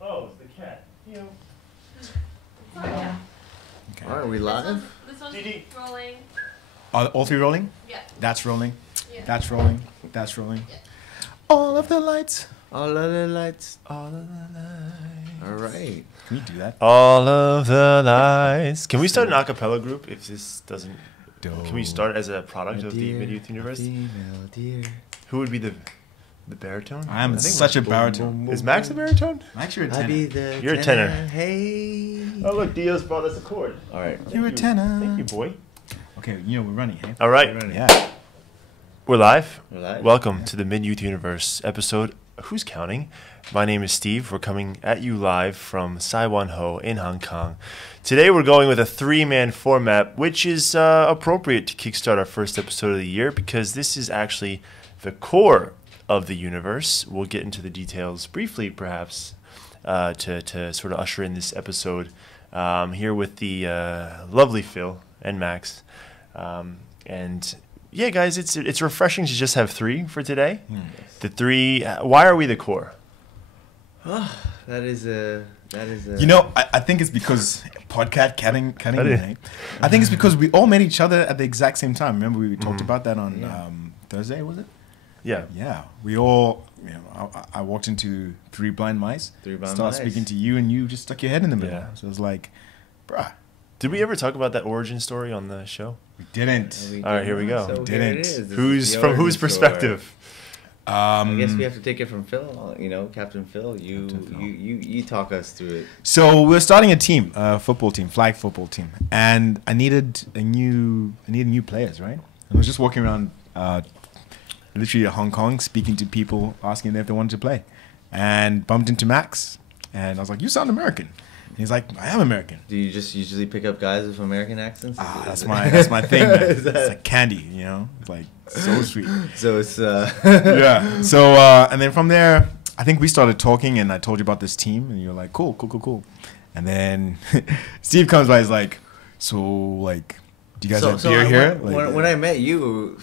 Oh, it's the cat. You. Oh, yeah. Okay. Are we live? This one's GD. rolling. Are all three rolling? Yeah. That's rolling. Yeah. That's rolling. That's rolling. Yeah. All of the lights. All of the lights. All of the lights. All right. Can you do that? All of the lights. Can we start an a cappella group if this doesn't? Can we start as a product of the Mid-Youth Universe? Female dear. Who would be the baritone? I am think such a baritone. Is Max a baritone? Max, you're a I tenor. be the You're a tenor. Hey. Oh look, Dio's brought us a chord. All right. You're a tenor. Thank you, boy. Okay, you know we're running, hey? All right, Yeah. we're live. We're live. Welcome to the Mid-Youth Universe episode. Who's counting? My name is Steve. We're coming at you live from Saiwan Ho in Hong Kong. Today we're going with a three-man format, which is appropriate to kickstart our first episode of the year because this is actually the core of the universe. We'll get into the details briefly, perhaps, to sort of usher in this episode. Here with the lovely Phil and Max. And yeah, guys, it's refreshing to just have three for today. The three. Why are we the core? That is a. You know, I think it's because podcast cutting, Cutting. right? I think it's because we all met each other at the exact same time. Remember, we talked about that on Thursday, was it? Yeah. Yeah, we all. You know, I walked into Three Blind Mice, Three Blind started Mice. speaking to you, and you just stuck your head in the middle. Yeah. So it was like, bruh, Did we ever talk about that origin story on the show? we didn't. All right, here we go. So Didn't. here it is. This Who's is the from whose origin perspective? story. I guess we have to take it from Phil. You know, Captain Phil. Captain Phil. You talk us through it. So we're starting a team, a football team, flag football team, and I needed new players, right? I was just walking around, literally Hong Kong, speaking to people, asking them if they wanted to play, and bumped into Max, and I was like, "You sound American." And he's like, "I am American." Do you just usually pick up guys with American accents? That's my thing, man. It's like candy, you know, it's like so sweet. So it's Yeah. So and then from there, I think we started talking, and I told you about this team, and you're like, cool. And then Steve comes by, he's like, so like, do you guys have beer here? When I met you,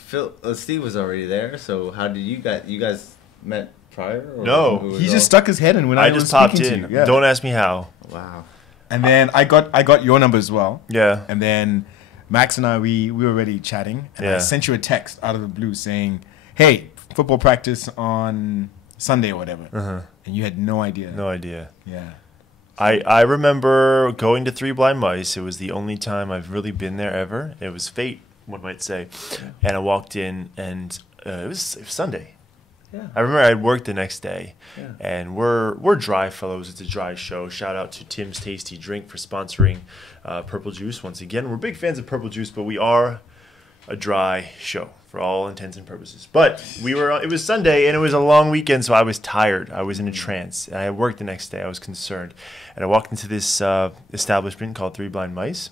Steve was already there. So how did you guys met prior? Or No. who was he all- just stuck his head in when I I was just popped speaking in. to you. Yeah. Don't ask me how. Wow. And then I got your number as well. Yeah. And then Max and I, we were already chatting, and I Yeah. sent you a text out of the blue saying, "Hey, football practice on Sunday or whatever," Uh-huh. and you had no idea. No idea. Yeah. I remember going to Three Blind Mice. It was the only time I've really been there ever. It was fate, one might say. And I walked in, and it was Sunday. Yeah. I remember I'd worked the next day, Yeah. and we're dry fellows. It's a dry show. Shout out to Tim's Tasty Drink for sponsoring Purple Juice once again. We're big fans of Purple Juice, but we are a dry show for all intents and purposes. But it was Sunday, and it was a long weekend, so I was tired. I was in a trance. And I had worked the next day. I was concerned, and I walked into this establishment called Three Blind Mice,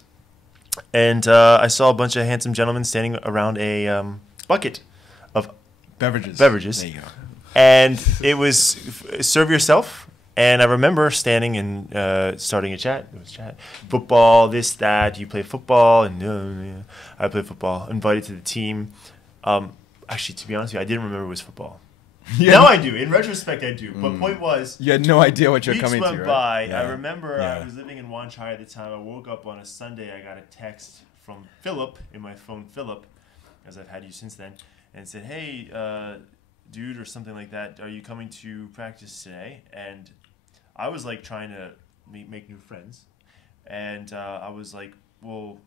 and I saw a bunch of handsome gentlemen standing around a bucket of Beverages. Beverages. There you go. and it was serve yourself. And I remember standing and starting a chat. It was chat. Football, this, that. You play football? And yeah, I play football. Invited to the team. Actually, to be honest with you, I didn't remember it was football. Yeah. Now I do. In retrospect, I do. But point was, You had no idea what you're weeks coming went to, right? by. Yeah. I remember Yeah. I was living in Wan Chai at the time. I woke up on a Sunday. I got a text from Philip in my phone, Philip, as I've had you since then, and said, "Hey, dude," or something like that. "Are you coming to practice today?" And I was like trying to make new friends, and I was like, "Well,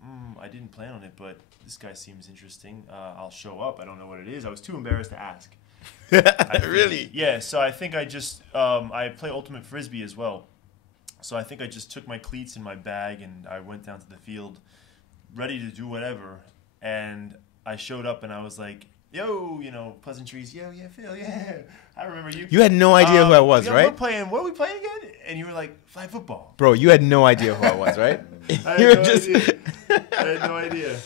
I didn't plan on it, but this guy seems interesting. I'll show up. I don't know what it is." I was too embarrassed to ask. Really? Yeah, so I think I just I play ultimate frisbee as well. So I think I just took my cleats in my bag and I went down to the field ready to do whatever. And I showed up and I was like, "Yo, you know, pleasantries. Yo, yeah, Phil, yeah. I remember you." You had no idea who I was, yeah, right? What are we playing again? And you were like, "Flag football." Bro, you had no idea who I was, right? I You had were no just- idea. I had no idea.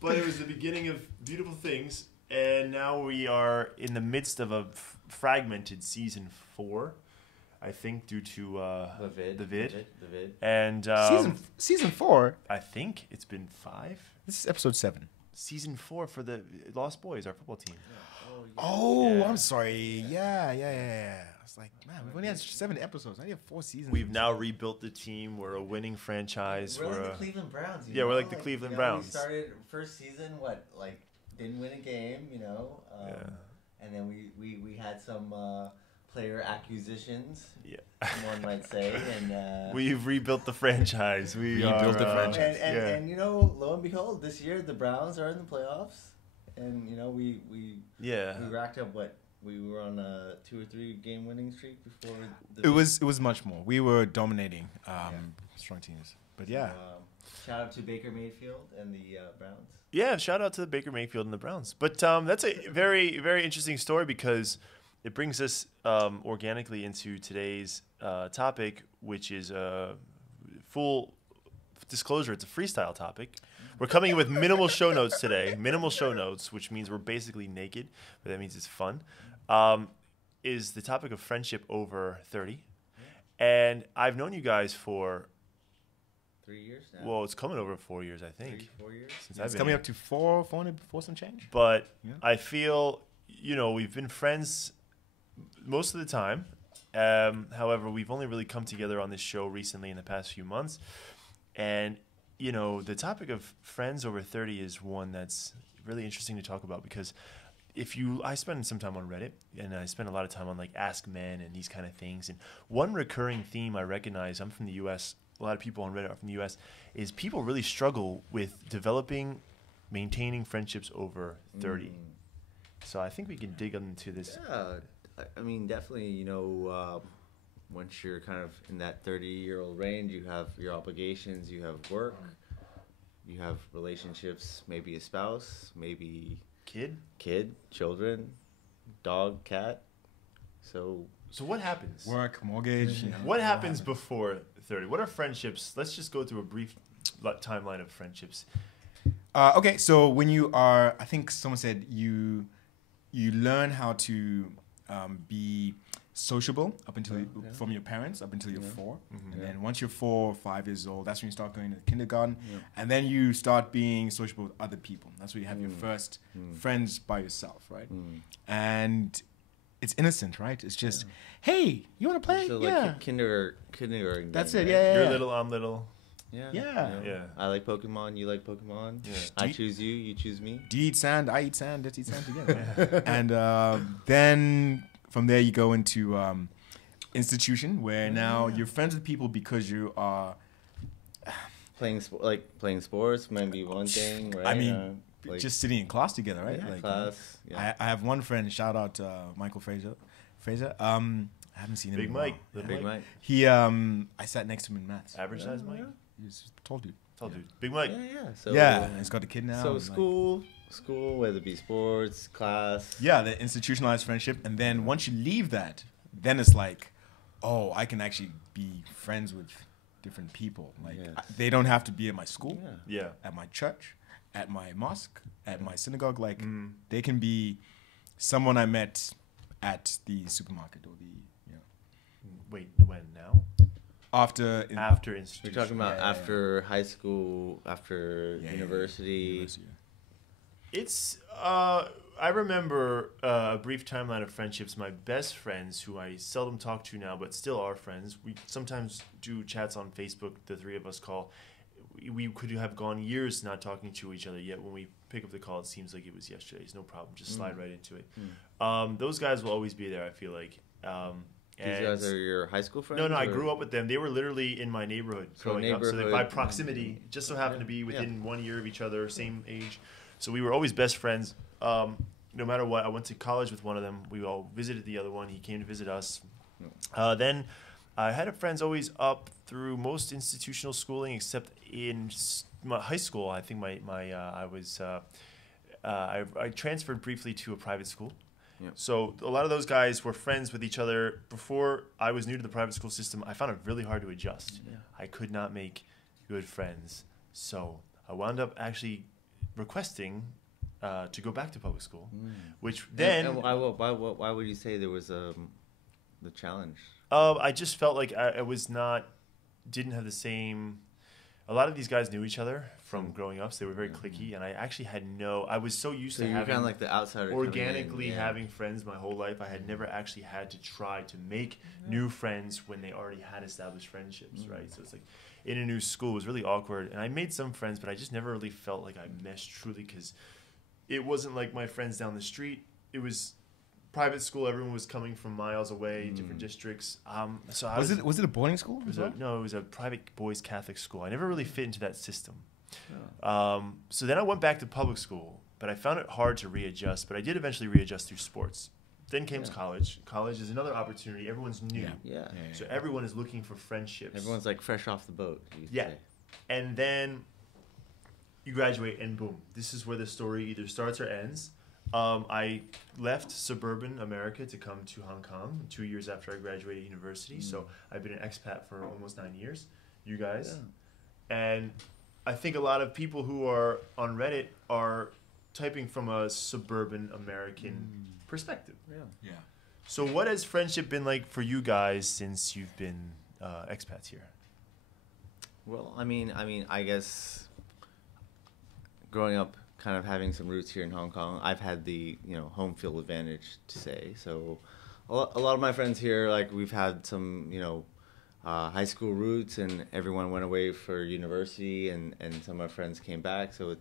But it was the beginning of beautiful things, and now we are in the midst of a fragmented season 4, I think, due to The vid. The vid. The vid. And season 4. I think it's been 5. This is episode 7. season 4 for the Lost Boys, our football team. Oh, Yeah. I'm sorry. Yeah. I was like, man, we've only had 7 episodes. I only have 4 seasons. We've now rebuilt the team. We're a winning franchise. We're like We're the Cleveland Browns. Yeah, we're like the Cleveland Browns. We started first season, didn't win a game, and then we had some player acquisitions, one might say, and we've rebuilt the franchise. We Rebuilt the franchise. and lo and behold, this year the Browns are in the playoffs, and we racked up we were on a 2 or 3 game winning streak before. It was much more. We were dominating strong teams. But yeah. Shout out to Baker Mayfield and the Browns. Yeah, shout out to the Baker Mayfield and the Browns. But that's a very, very interesting story because it brings us organically into today's topic, which is full disclosure. It's a freestyle topic. We're coming in with minimal show notes today. Minimal show notes, which means we're basically naked, but that means it's fun. Is the topic of friendship over 30. And I've known you guys for 3 years now. Well, it's coming over 4 years, I think. 3, 4 years. Since It's coming up to 400 some change. But Yeah. I feel, we've been friends most of the time. However, we've only really come together on this show recently in the past few months. And, the topic of friends over 30 is one that's really interesting to talk about because I spend some time on Reddit and I spend a lot of time on like Ask Men and these kind of things. And one recurring theme I recognize, I'm from the U.S., a lot of people on Reddit are from the U.S., is people really struggle with maintaining friendships over 30. So I think we can dig into this. Yeah, I mean, definitely, once you're kind of in that 30-year-old range, you have your obligations, you have work, you have relationships, maybe a spouse, maybe Kid? children, dog, cat. So what happens? Work, mortgage. What happens before 30? What are friendships? Let's just go through a brief timeline of friendships. Okay, so when you are, I think someone said you learn how to be sociable up until from your parents up until you're 4, and then once you're 4 or 5 years old, that's when you start going to kindergarten, and then you start being sociable with other people. That's where you have your first friends by yourself, right? And it's innocent, right? It's just, hey, you want to play? so yeah, like kindergarten. that's game, it. right? Yeah, You're little, I'm little. Yeah. Yeah. I like Pokemon. You like Pokemon. Yeah. I choose you. You choose me. Do you eat sand? I eat sand. Let's eat sand together. And then from there you go into institution where now you're friends with people because you are. Playing sports might be one thing, right? I mean, just sitting in class together, right? yeah, class. Yeah. I have one friend. Shout out Michael Fraser. I haven't seen him. Big in a Mike. while. The Big Mike. Mike. He I sat next to him in maths. Average size Mike? He's a tall dude. Tall dude. Big Mike. Yeah. So Yeah, he's got a kid now. So and, like, school, whether it be sports, class. yeah, the institutionalized friendship, and then once you leave that, then it's like, oh, I can actually be friends with different people. Like Yes. they don't have to be at my school, Yeah. at my church, at my mosque, at my synagogue. Like they can be someone I met at the supermarket or the Wait, when? Now? after After We're institution. talking about Yeah. after high school, after Yeah, university. It's, I remember a brief timeline of friendships. My best friends, who I seldom talk to now, but still are friends. We sometimes do chats on Facebook, the three of us call. We could have gone years not talking to each other, yet when we pick up the call, it seems like it was yesterday. It's no problem. Just slide right into it. Those guys will always be there, I feel like. These guys are your high school friends? No, I or- grew up with them. They were literally in my neighborhood So growing up. So they, by neighborhood- proximity, just so happened to be Yeah. within 1 year of each other, same age. So we were always best friends. No matter what, I went to college with one of them. We all visited the other one. He came to visit us. Then I had friends always up through most institutional schooling, except in my high school. I think I transferred briefly to a private school. Yep. So a lot of those guys were friends with each other. Before I was new to the private school system, I found it really hard to adjust. Yeah. I could not make good friends. So I wound up actually requesting to go back to public school, which then And why would you say there was the challenge? I just felt like I didn't have the same a lot of these guys knew each other from growing up, so they were very cliquey. And I actually I was so used So to you're having kind of like the outsider. coming in, organically yeah. having friends my whole life. I had never actually had to try to make new friends when they already had established friendships, right? So it's like in a new school, it was really awkward. And I made some friends, but I just never really felt like I meshed truly because it wasn't like my friends down the street. It was private school. Everyone was coming from miles away, different districts. So I Was it a boarding school? it was as well? no, it was a private boys Catholic school. I never really fit into that system. Oh. So then I went back to public school, but I found it hard to readjust. But I did eventually readjust through sports. Then came Yeah. college. College is another opportunity. Everyone's new. Yeah. Yeah. So everyone is looking for friendships. Everyone's like fresh off the boat. you Yeah. say. And then you graduate, and boom, this is where the story either starts or ends. I left suburban America to come to Hong Kong 2 years after I graduated university. So I've been an expat for almost 9 years. You guys. Yeah. And I think a lot of people who are on Reddit are typing from a suburban American perspective. Yeah. Yeah. So what has friendship been like for you guys since you've been expats here? Well, I guess growing up, kind of having some roots here in Hong Kong, I've had the home field advantage to say. So, a lot of my friends here, like we've had some high school roots, and everyone went away for university, and some of my friends came back. So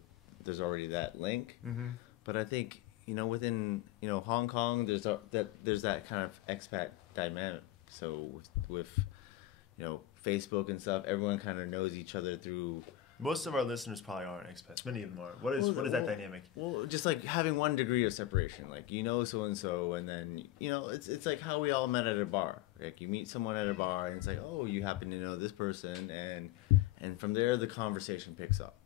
there's already that link. Mm-hmm. But I think within Hong Kong, there's that kind of expat dynamic. So with Facebook and stuff, everyone kind of knows each other through. Most of our listeners probably aren't expats. Many of them are. What is that dynamic? Well, just like having one degree of separation, like so and so, and then it's like how we all met at a bar. Like you meet someone at a bar, and it's like, oh, you happen to know this person, and from there the conversation picks up.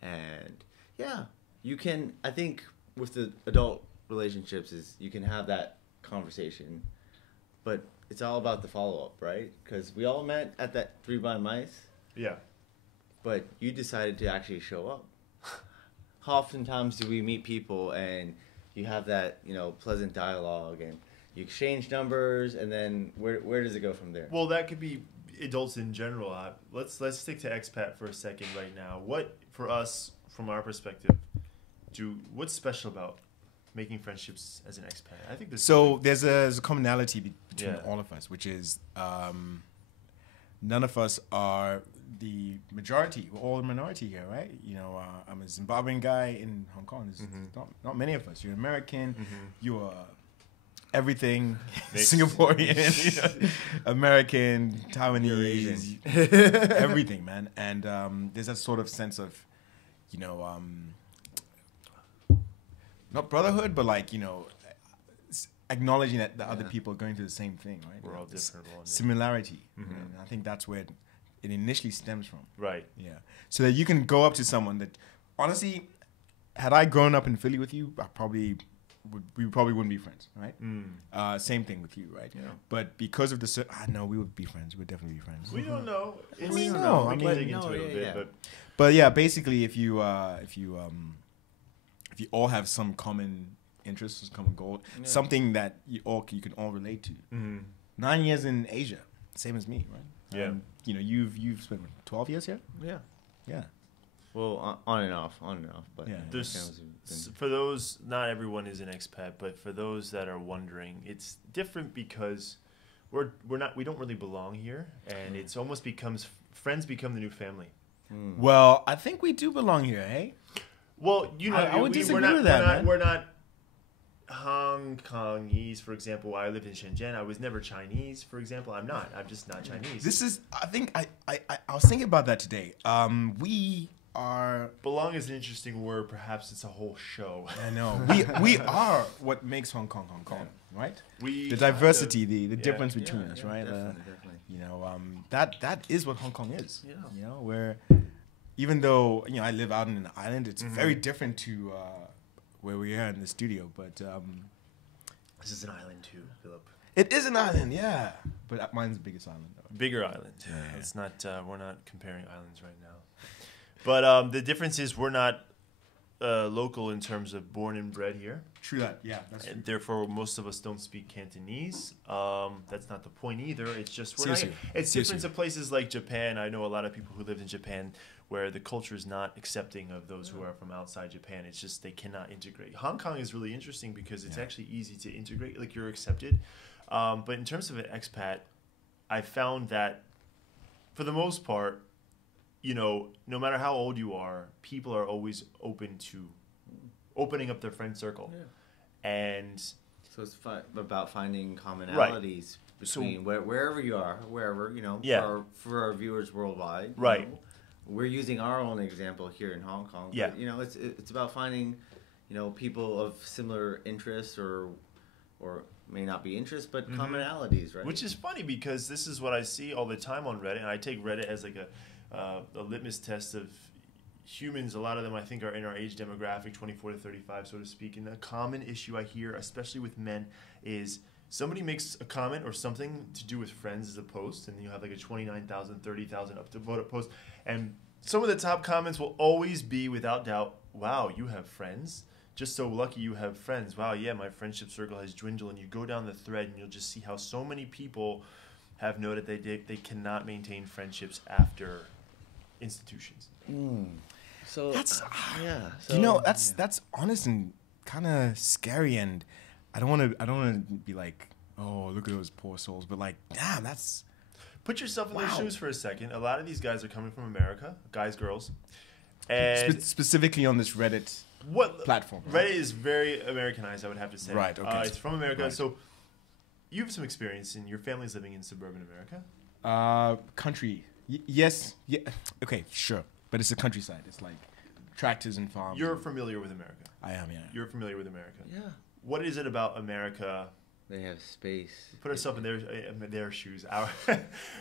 And yeah, you can. I think with the adult relationships is you can have that conversation, but it's all about the follow up, right? Because we all met at that Three Blind Mice. Yeah. But you decided to actually show up. How oftentimes do we meet people and you have that, pleasant dialogue and you exchange numbers, and then where does it go from there? Well, that could be adults in general. Let's stick to expat for a second right now. What for us, from our perspective, what's special about making friendships as an expat? I think there's a commonality between all of us, which is none of us are the majority. We're all a minority here, right? I'm a Zimbabwean guy in Hong Kong. There's not many of us. You're American. You're everything. Singaporean, American, Taiwanese, everything, man. And there's that sort of sense of, not brotherhood, but like, acknowledging that the other people are going through the same thing, right? We're all different. We're all different. Similarity. And I think that's where it initially stems from. Right. Yeah. So that you can go up to someone that, honestly, had I grown up in Philly with you, we probably wouldn't be friends, right? Same thing with you, right? Yeah. But because of no, we would be friends. We would definitely be friends. We don't know. We We don't can know. dig into it a bit, but But yeah, basically, if you all have some common interests, common goal, something that you can all relate to. 9 years in Asia, same as me, right? Yeah. You've spent 12 years here. Yeah. Yeah. Well, on and off, but Yeah. For those, not everyone is an expat, but for those that are wondering, it's different because we don't really belong here, and it's almost friends become the new family. Well, I think we do belong here, hey? Well, I would disagree we're with that, man. We're not Hong Kongese, for example. I lived in Shenzhen. I was never Chinese, for example. I'm just not Chinese. I think I was thinking about that today. We are. Belong is an interesting word. Perhaps it's a whole show. I know. We are what makes Hong Kong, right? The diversity, the difference between us, right? Definitely. That is what Hong Kong is. Yeah. Where even though I live out in an island, it's very different to where we are in the studio. But This is an island too, Philip. it is an island, yeah. But mine's the biggest island, though. Bigger island. Yeah. It's not. We're not comparing islands right now. But the difference is we're not local in terms of born and bred here. True that. Yeah, that's true. And therefore, most of us don't speak Cantonese. That's not the point either. It's just we're not, Seriously. it's different Seriously. to places like Japan. I know a lot of people who lived in Japan where the culture is not accepting of those who are from outside Japan. It's just they cannot integrate. Hong Kong is really interesting because it's actually easy to integrate. Like you're accepted, but in terms of an expat, I found that for the most part, you know, no matter how old you are, people are always open to opening up their friend circle. Yeah. And So it's about finding commonalities between wherever you are, wherever, you know, Yeah. for our viewers worldwide. you Right. know. We're using our own example here in Hong Kong. Yeah. But, you know, it's about finding, you know, people of similar interests or may not be interests, but commonalities, right? which is funny because this is what I see all the time on Reddit, and I take Reddit as like a litmus test of humans. A lot of them I think are in our age demographic, 24 to 35, so to speak. And a common issue I hear, especially with men, is somebody makes a comment or something to do with friends as a post, and you have like a 29,000, 30,000 up to vote up post, and some of the top comments will always be, without doubt, wow, you have friends. Just so lucky you have friends. Wow, yeah, my friendship circle has dwindled. And you go down the thread and you'll just see how so many people have noted they cannot maintain friendships after institutions. So That's yeah. you know, that's honest and kind of scary, and I don't want to be like, oh, look at those poor souls, but like, damn, that's Put yourself in their Wow. shoes for a second. A lot of these guys are coming from America, guys, girls. And specifically on this Reddit what platform. Reddit is very Americanized, I would have to say. Right, okay. It's from America. Right. So you have some experience, and your family's living in suburban America. Country. Yes. Yeah. Okay. Sure. But it's the countryside. It's like tractors and farms. You're familiar with America. I am. Yeah. You're familiar with America. Yeah. What is it about America? They have space. Put ourselves in their shoes. Our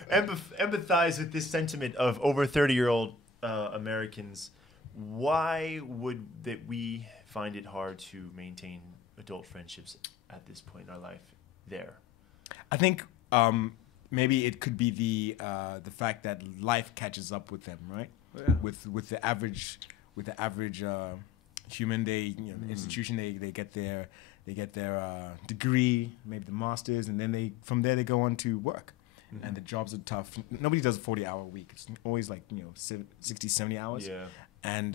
empathize with this sentiment of over 30-year-old Americans. Why would that we find it hard to maintain adult friendships at this point in our life? There. I think maybe it could be the fact that life catches up with them, right? Yeah. With the average human, institution, they get their degree, maybe the masters, and then from there they go on to work. And the jobs are tough. Nobody does a 40-hour week. It's always like 60, 70 hours. Yeah. And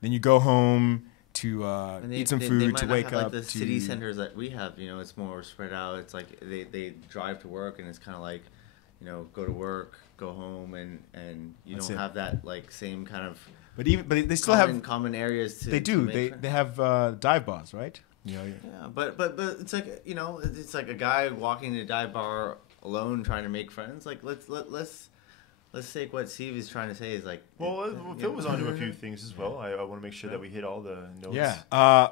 then you go home to And eat some they food, might to not wake have, up. like the to city centers that we have. You know, it's more spread out. It's like they drive to work, and it's kind of like, you know, go to work, go home, and you That's don't it. have that like same kind of But they still have. common areas to. They do. to make They friends. they have dive bars, right? Yeah. Yeah, but it's like, you know, it's like a guy walking to a dive bar alone trying to make friends. Like let's take what Steve is trying to say is like. Well, Phil was onto a few things as well. I want to make sure that we hit all the notes. Yeah.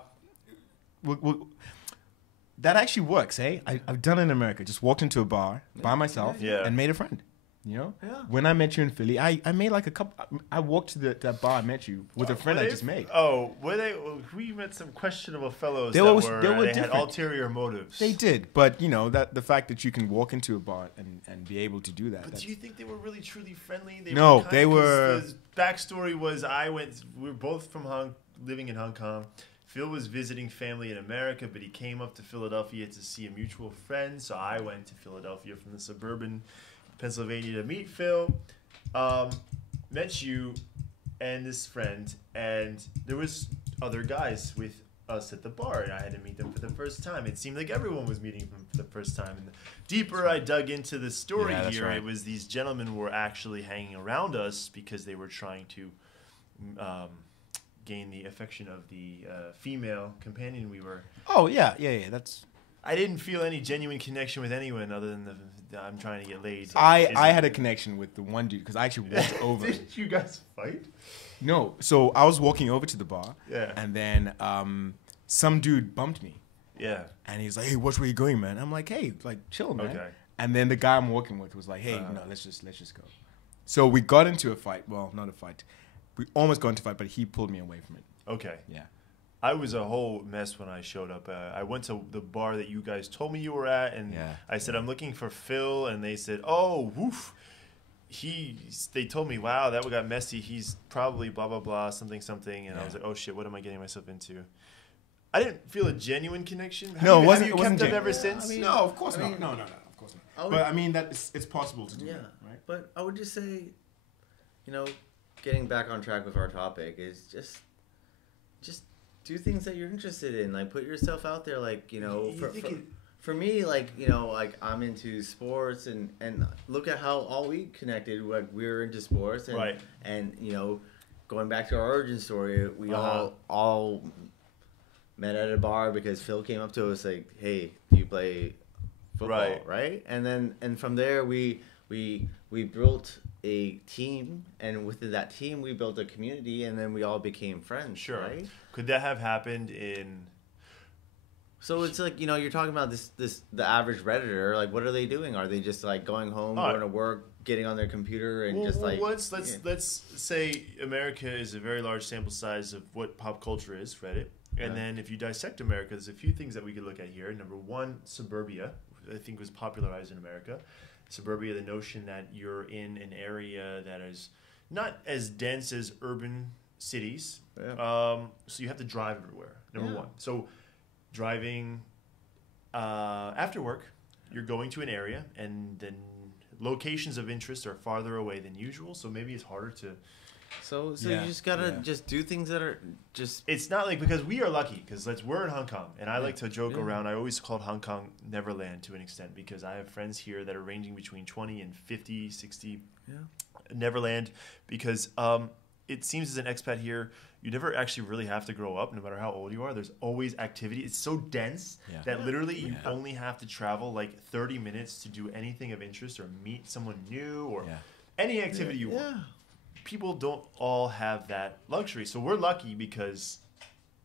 That actually works, eh? I've done it in America. Just walked into a bar by myself Yeah. and made a friend. You know? Yeah. When I met you in Philly, I made like a couple. I walked to that bar I met you with a friend I just made. Oh, were they? We met some questionable fellows They that were they had different. ulterior motives. They did, but you know that the fact that you can walk into a bar and be able to do that. But that's- do you think they were really truly friendly? No, kinda- they 'cause were- The backstory was we were both from living in Hong Kong. Phil was visiting family in America, but he came up to Philadelphia to see a mutual friend. So I went to Philadelphia from the suburban Pennsylvania to meet Phil. Met you and this friend, and there was other guys with us at the bar, and I had to meet them for the first time. It seemed like everyone was meeting them for the first time. And the deeper I dug into the story Yeah, that's here, right. it was these gentlemen were actually hanging around us because they were trying to gain the affection of the female companion we were. Oh yeah. That's. I didn't feel any genuine connection with anyone other than the I'm trying to get laid. I had a connection with the one dude because I actually walked over. Did you guys fight? No, so I was walking over to the bar, Yeah. and then some dude bumped me, Yeah. and he's like, "Hey, which way you going, man?" I'm like, "Hey, like, chill, man." Okay. And then the guy I'm walking with was like, "Hey, no, let's just go." So we got into a fight. Well, not a fight. We almost got into a fight, but he pulled me away from it. Okay. Yeah. I was a whole mess when I showed up. I went to the bar that you guys told me you were at, and Yeah. I said, I'm looking for Phil, and they said, oh, woof. they told me, wow, that one got messy. He's probably blah blah blah something something, and I Yeah. was like, oh shit, what am I getting myself into? I didn't feel a genuine connection. No, it have you wasn't kept up genuine. ever Yeah, since? I mean- No, of course I not. mean- No, of course I not. would- But I mean that it's possible to do, Yeah, that, right? but I would just say, you know, getting back on track with our topic is just do things that you're interested in. Like put yourself out there. Like you know, You think it- for me, like you know, like I'm into sports and look at how all we connected. Like we're into sports and Right. and you know, going back to our origin story, we Uh-huh. all met at a bar because Phil came up to us like, "Hey, do you play football?" Right? And then from there we built a team, and within that team we built a community, and then we all became friends. Sure. Right? Could that have happened in? So it's like you know you're talking about the average redditor. Like, what are they doing? Are they just like going home, All right. going to work, getting on their computer, and Well, just like let's yeah. let's say America is a very large sample size of what pop culture is, Reddit. And Yeah. then if you dissect America, there's a few things that we could look at here. Number one, suburbia, I think was popularized in America. Suburbia, the notion that you're in an area that is not as dense as urban cities. Yeah. So you have to drive everywhere, number Yeah. one. So driving after work, you're going to an area, and then locations of interest are farther away than usual, so maybe it's harder to... So Yeah, you just gotta yeah. just do things that are just It's not like, because we are lucky, because we're in Hong Kong, and I like to joke Yeah. around. I always called Hong Kong Neverland to an extent, because I have friends here that are ranging between 20 and 50, 60 yeah. Neverland, because it seems as an expat here, you never actually really have to grow up, no matter how old you are. There's always activity. It's so dense Yeah. that literally you Yeah. only have to travel like 30 minutes to do anything of interest or meet someone new or Yeah. any activity you want. Yeah. People don't all have that luxury. So we're lucky because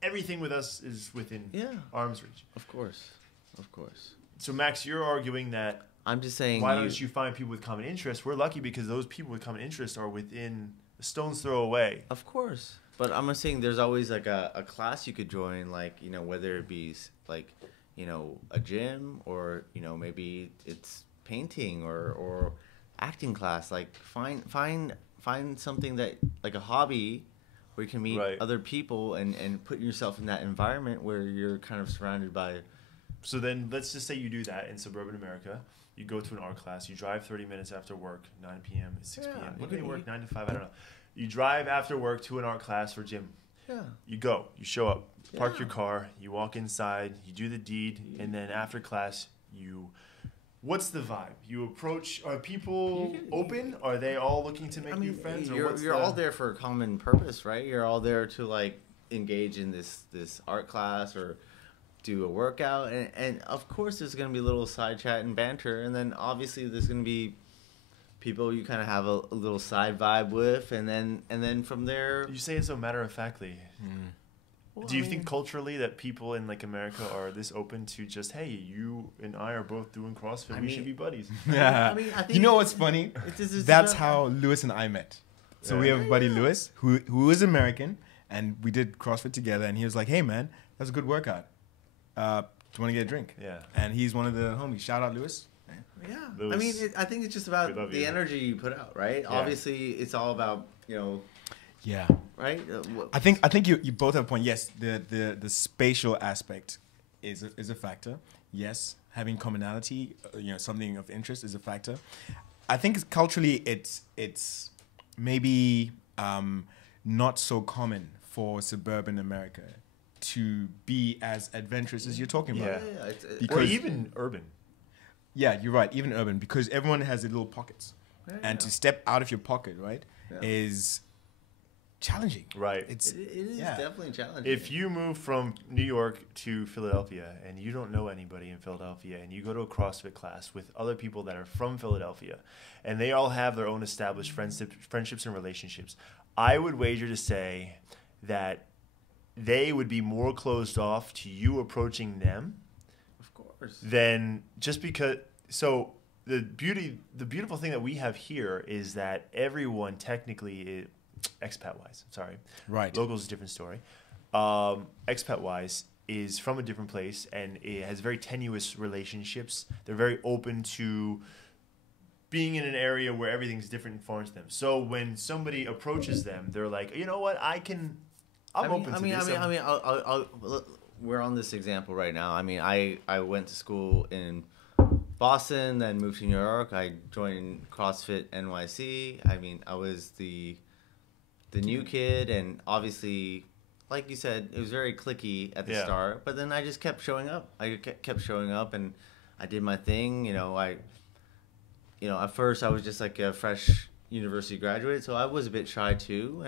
everything with us is within Yeah. arm's reach. Of course. Of course. So Max, you're arguing that I'm just saying why don't you find people with common interests? We're lucky because those people with common interests are within a stone's throw away. Of course. But I'm saying there's always like a class you could join, like, you know, whether it be like, you know, a gym or, you know, maybe it's painting or acting class. Like find something that like a hobby where you can meet Right. other people and put yourself in that environment where you're kind of surrounded by So then let's just say you do that in suburban America. You go to an art class. You drive 30 minutes after work, 9 p.m., 6 Yeah, p.m. you What do they can work, eat. 9 to 5? I don't know. You drive after work to an art class or gym. yeah. You go. You show up. Park Yeah. your car. You walk inside. You do the deed. And then after class, you... What's the vibe? You approach... Are people open? Are they all looking to make new friends? Or you're what's you're the- all there for a common purpose, right? You're all there to like engage in this art class or do a workout, and of course there's gonna be a little side chat and banter, and then obviously there's gonna be people you kind of have a little side vibe with, and then from there. You say it so matter-of-factly. Well, Do you I think mean, culturally that people in like America are this open to just, hey, you and I are both doing CrossFit, we I mean- should be buddies? Yeah. I mean, I think you know it's- what's funny? it's That's about- how Lewis and I met. So we Yeah. have a buddy Lewis who is American, and we did CrossFit together. And he was like, "Hey man, that's a good workout. Do you want to get a drink?" Yeah. And he's one of the homies. Shout out Lewis. Yeah, Lewis, I mean, I think it's just we about love the you. energy you put out, right? Obviously, it's all about Yeah. right. I think you both have a point. Yes, the spatial aspect is a factor. Yes, having commonality, something of interest is a factor. I think culturally it's maybe not so common for suburban America to be as adventurous as you're talking about. Yeah. It's, Because- Or even urban. Yeah, you're right. Even urban, because everyone has their little pockets, Yeah. and to step out of your pocket, right, Yeah. is challenging. Right. It's it is yeah. definitely challenging. If you move from New York to Philadelphia and you don't know anybody in Philadelphia and you go to a CrossFit class with other people that are from Philadelphia and they all have their own established friendships and relationships, I would wager to say that they would be more closed off to you approaching them of course. than just because. So the beautiful thing that we have here is that everyone technically, expat wise, sorry, Right. locals is a different story. Expat wise is from a different place and it has very tenuous relationships. They're very open to being in an area where everything's different informs them. So when somebody approaches them, they're like, you know what, I'm open to this. We're on this example right now. I mean, I went to school in Boston, then moved to New York. I joined CrossFit NYC. I mean, I was the new kid, and obviously, like you said, it was very cliquey at the start. But then I just kept showing up. I kept showing up, and I did my thing. At first I was just like a fresh university graduate, so I was a bit shy too.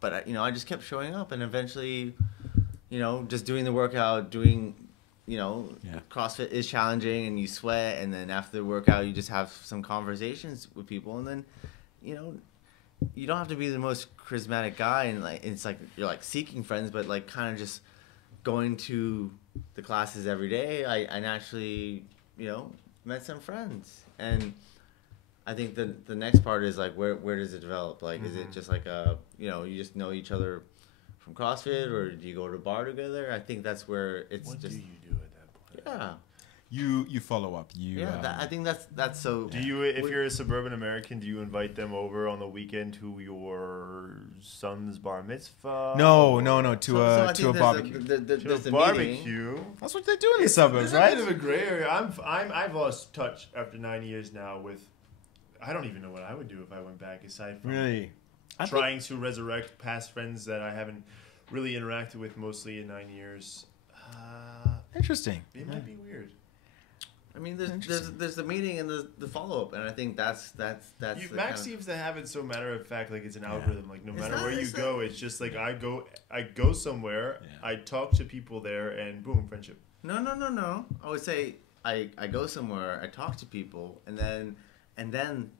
But I just kept showing up, and eventually, just doing the workout, CrossFit is challenging, and you sweat, and then after the workout, you just have some conversations with people, and then, you don't have to be the most charismatic guy, and it's like you're like seeking friends, but like kind of just going to the classes every day. I naturally, met some friends, and I think the next part is like where does it develop? Like, is it just like you just know each other from CrossFit, or do you go to a bar together? I think that's where it's what just. What do you do at that point? Yeah. You follow up. I think that's so. Do you, if you're a suburban American, do you invite them over on the weekend to your son's bar mitzvah? No, to a barbecue. There's a barbecue. meeting. That's what they do in the suburbs, There's right? a bit of a gray area. I've lost touch after 9 years now with. I don't even know what I would do if I went back, aside from Really? trying to resurrect past friends that I haven't really interacted with mostly in 9 years. Interesting. It might be weird. I mean, there's the meeting and the follow up, and I think that's Max seems to have it so matter of fact, like it's an algorithm. Like no matter where you go, it's just like I go somewhere, I talk to people there, and boom, friendship. No. I would say I go somewhere, I talk to people, and then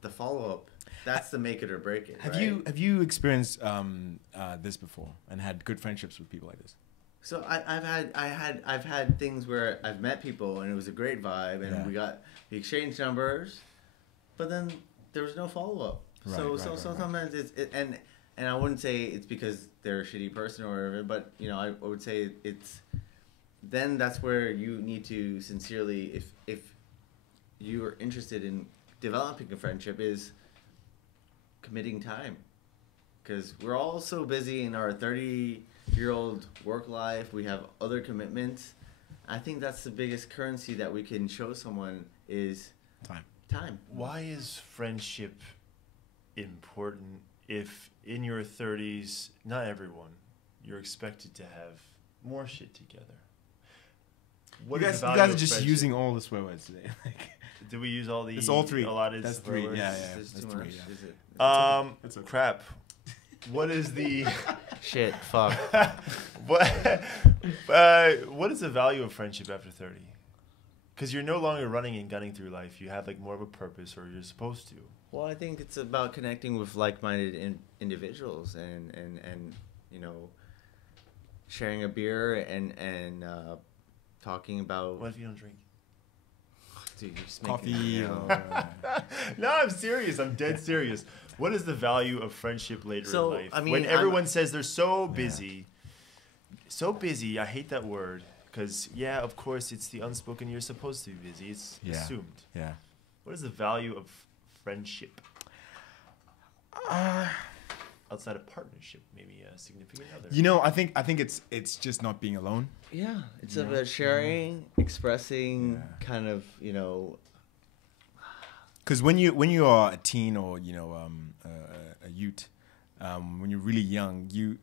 the follow up. That's the make it or break it. Have you experienced this before and had good friendships with people like this? So I've had things where I've met people and it was a great vibe, and we exchanged numbers, but then there was no follow up. So sometimes and I wouldn't say it's because they're a shitty person or whatever, but I would say then that's where you need to sincerely, if you are interested in developing a friendship, is committing time, because we're all so busy in our 30-year-old work life. We have other commitments. I think that's the biggest currency that we can show someone is time. Why is friendship important if in your 30s, not everyone, you're expected to have more shit together? You guys are just using all the swear words today. Did we use all the? It's all three. That's three. Words? Yeah. That's That's too three. much. Yeah. Is it? It's okay. Crap. What is the Shit? Fuck. what is the value of friendship after 30? Because you're no longer running and gunning through life. You have like more of a purpose, or you're supposed to. Well, I think it's about connecting with like-minded individuals and sharing a beer and talking about. What if you don't drink? Dude, you're just Coffee. No, I'm serious. I'm dead serious. What is the value of friendship later in life? I mean, when everyone says they're so busy, I hate that word. Because, of course, it's the unspoken. You're supposed to be busy. It's assumed. Yeah. What is the value of friendship? Outside of partnership, maybe a significant other. I think it's just not being alone. Yeah, it's about sharing, expressing, kind of, Because when you are a teen or a youth, when you're really young, you're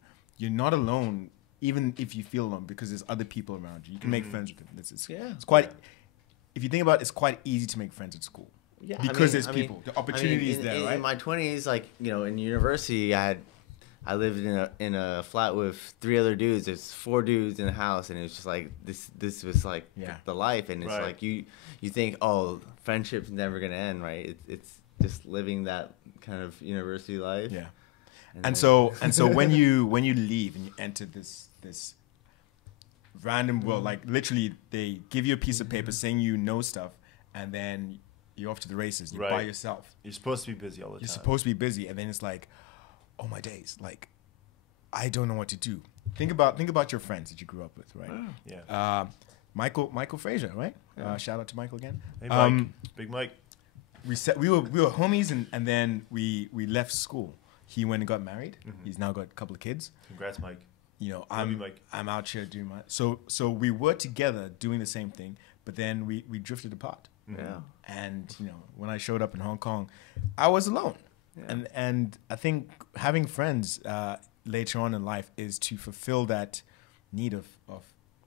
not alone. Even if you feel alone, because there's other people around you, you can make friends with them. It's quite. If you think about it, it's quite easy to make friends at school. Yeah, because there's people. The opportunity is there, right? In my 20s, in university, I lived in a flat with 3 other dudes. There's 4 dudes in the house, and it was just like this was like the life, and it's like you think, friendship's never gonna end, right? It's just living that kind of university life. Yeah. And so when you leave and you enter this random world, like literally they give you a piece of paper saying you know stuff, and then you're off to the races. You're by yourself. You're supposed to be busy all the time. You're supposed to be busy, and then it's like, oh my days, like I don't know what to do. Think about your friends that you grew up with, right? Yeah. Michael Frazier, right? Shout out to Michael again. Hey, Mike. Big Mike. we were homies, and then we left school. He went and got married. He's now got a couple of kids. Congrats, Mike. You know, Love you, Mike. I'm out here doing my so we were together doing the same thing, but then we drifted apart. Yeah. And you know, when I showed up in Hong Kong, I was alone. Yeah. And I think having friends later on in life is to fulfill that need of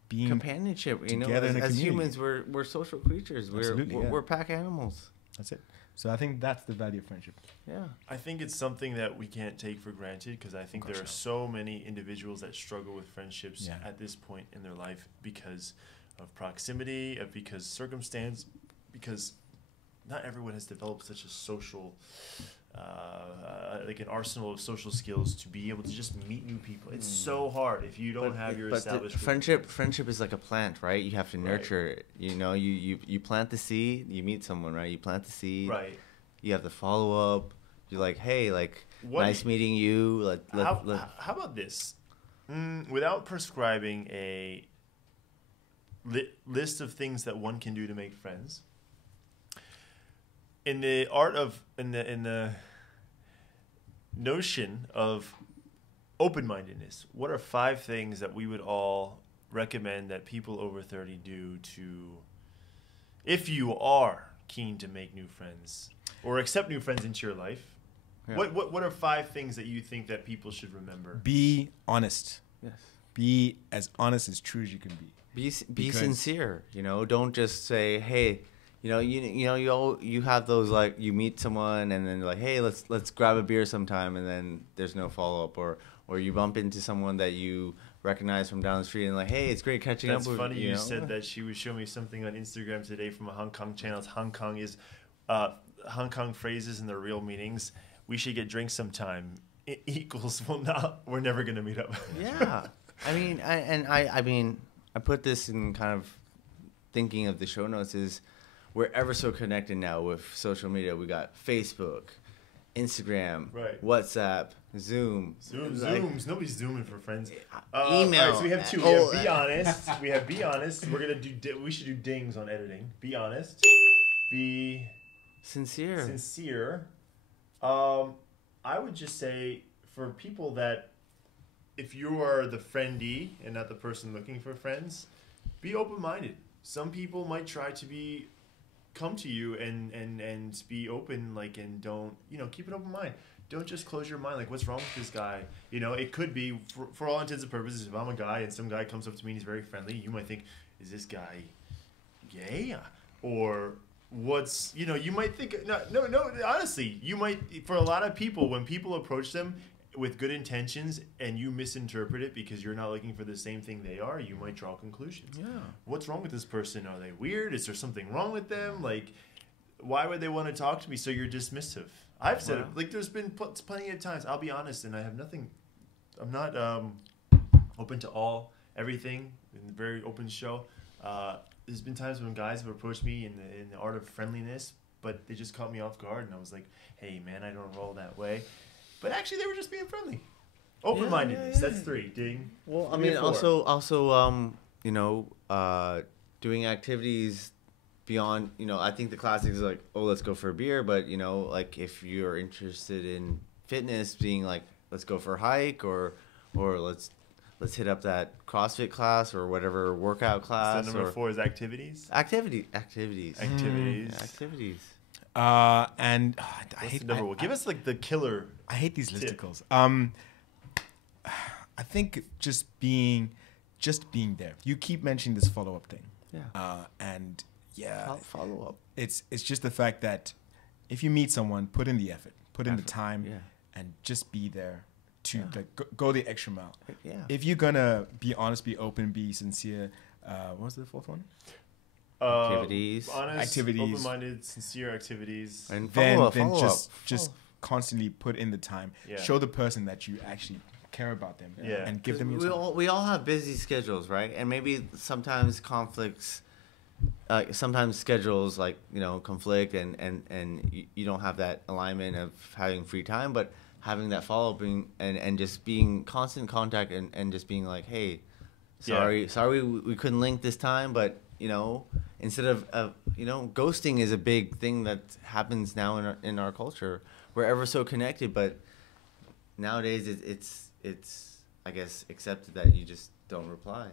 being Companionship, you know, together in a as community. humans, we're social creatures. Absolutely, yeah. We're pack animals. That's it. So I think that's the value of friendship. Yeah. I think it's something that we can't take for granted because I think there are so many individuals that struggle with friendships Yeah. at this point in their life because of proximity, because circumstance, because not everyone has developed such a social, like an arsenal of social skills to be able to just meet new people. It's so hard if you don't have your established friendship is like a plant, right? You have to nurture it. You know, you plant the seed, you meet someone, right? You plant the seed. Right. You have to follow up. You're like, hey, like, What- nice meeting you. How about this? Without prescribing a list of things that one can do to make friends, in the notion of open-mindedness, what are 5 things that we would all recommend that people over 30 do to, if you are keen to make new friends or accept new friends into your life? Yeah. What are 5 things that you think that people should remember? Be honest. Yes. Be as honest as true as you can be. Be Because- sincere. You know, don't just say, hey, you know, you have those, like, you meet someone and then you're like, hey, let's grab a beer sometime, and then there's no follow up, or you bump into someone that you recognize from down the street and like, hey, it's great catching That's up with funny you know? said that. She was showing me something on Instagram today from a Hong Kong channel. It's Hong Kong phrases and their real meanings. We should get drinks sometime. It equals, well, not. We're never gonna meet up. Yeah, I mean, I put this in kind of thinking of the show notes is we're ever so connected now with social media. We got Facebook, Instagram, Right. WhatsApp, Zoom. Zooms. Nobody's zooming for friends. Email. All right, so we have 2. We Oh, have be honest. We have be honest. We're gonna do. We should do dings on editing. Be honest. Be Sincere. sincere. I would just say for people that, if you are the friendee and not the person looking for friends, be open-minded. Some people might try to come to you and be open, like, and don't, keep an open mind. Don't just close your mind, like, what's wrong with this guy? It could be, for all intents and purposes, if I'm a guy and some guy comes up to me and he's very friendly, you might think, is this guy gay? Or what's, you might think, no, honestly, you might, for a lot of people, when people approach them with good intentions and you misinterpret it because you're not looking for the same thing they are, you might draw conclusions. Yeah. What's wrong with this person? Are they weird? Is there something wrong with them? Like, why would they want to talk to me? So you're dismissive. I've said it. Like, there's been plenty of times, I'll be honest, and I have nothing, I'm not open to everything in the very open show. There's been times when guys have approached me in the art of friendliness, but they just caught me off guard, and I was like, hey, man, I don't roll that way. But actually, they were just being friendly. Open-mindedness, that's 3. Ding. Well, I Give me mean, a 4. also, doing activities beyond, I think the classics is like, oh, let's go for a beer, but, like, if you're interested in fitness, being like, let's go for a hike, or let's hit up that CrossFit class or whatever workout class. So number 4 is activities. Activities. Activities. Activities. And I What's hate the number 1? Give us like the killer. I hate these tip. listicles. I think just being there. You keep mentioning this follow-up thing. Yeah. And yeah, Follow up. it's just the fact that if you meet someone, put in the effort, put in the time, yeah. and just be there to go the extra mile. Yeah. If you're gonna be honest, be open, be sincere. What was the 4th one? Activities. Honest, Activities. open-minded, sincere activities. And Then follow up. just constantly put in the time. Yeah. Show the person that you actually care about them. Yeah. And give them your time. we all have busy schedules, right? And maybe sometimes conflicts, sometimes schedules conflict, and you don't have that alignment of having free time, but having that follow up and just being constant contact and just being like, hey, sorry we couldn't link this time, but instead of you know, ghosting is a big thing that happens now in our culture. We're ever so connected, but nowadays it's I guess accepted that you just don't reply.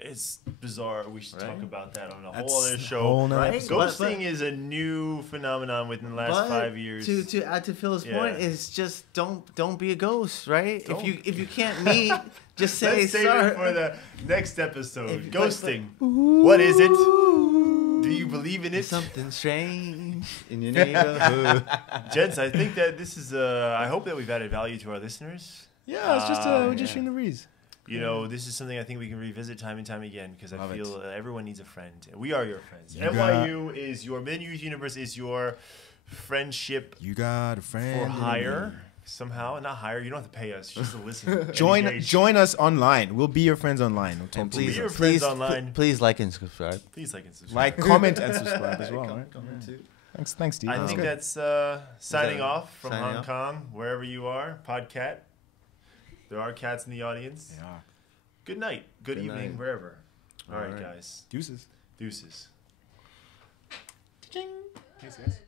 It's bizarre. We should talk Right? about that on a That's whole other a show. whole nother Right? episode. Ghosting is a new phenomenon within the last 5 years. To add to Phil's Yeah. point is just don't be a ghost, right? Don't. If you can't meet, just say Let's save sorry. it for the next episode. If- Ghosting. What is it? Do you believe in it? Something strange in your neighborhood. Gents, I think that this is. I hope that we've added value to our listeners. Yeah, it's just we're just yeah. shooting the breeze. You know, this is something I think we can revisit time and time again because I Love feel it. everyone needs a friend. We are your friends. You got- NYU is your Million Youth Universe is your friendship You got a friend. for in hire me. somehow. Not hire. You don't have to pay us. Just to listen. Join Engage. join us online. We'll be your friends online. We'll talk And to you. please, your friends please, online. please like and subscribe. Please like and subscribe. Like, comment, and subscribe as well. Right? Comment too. Thanks, Steve. I That's think good. that's signing that off from signing Hong off? Kong, wherever you are. Podcat. There are cats in the audience. Yeah. Good night. Good Good evening, night. wherever. All right, All right. guys. Deuces. Deuces. Thanks, guys.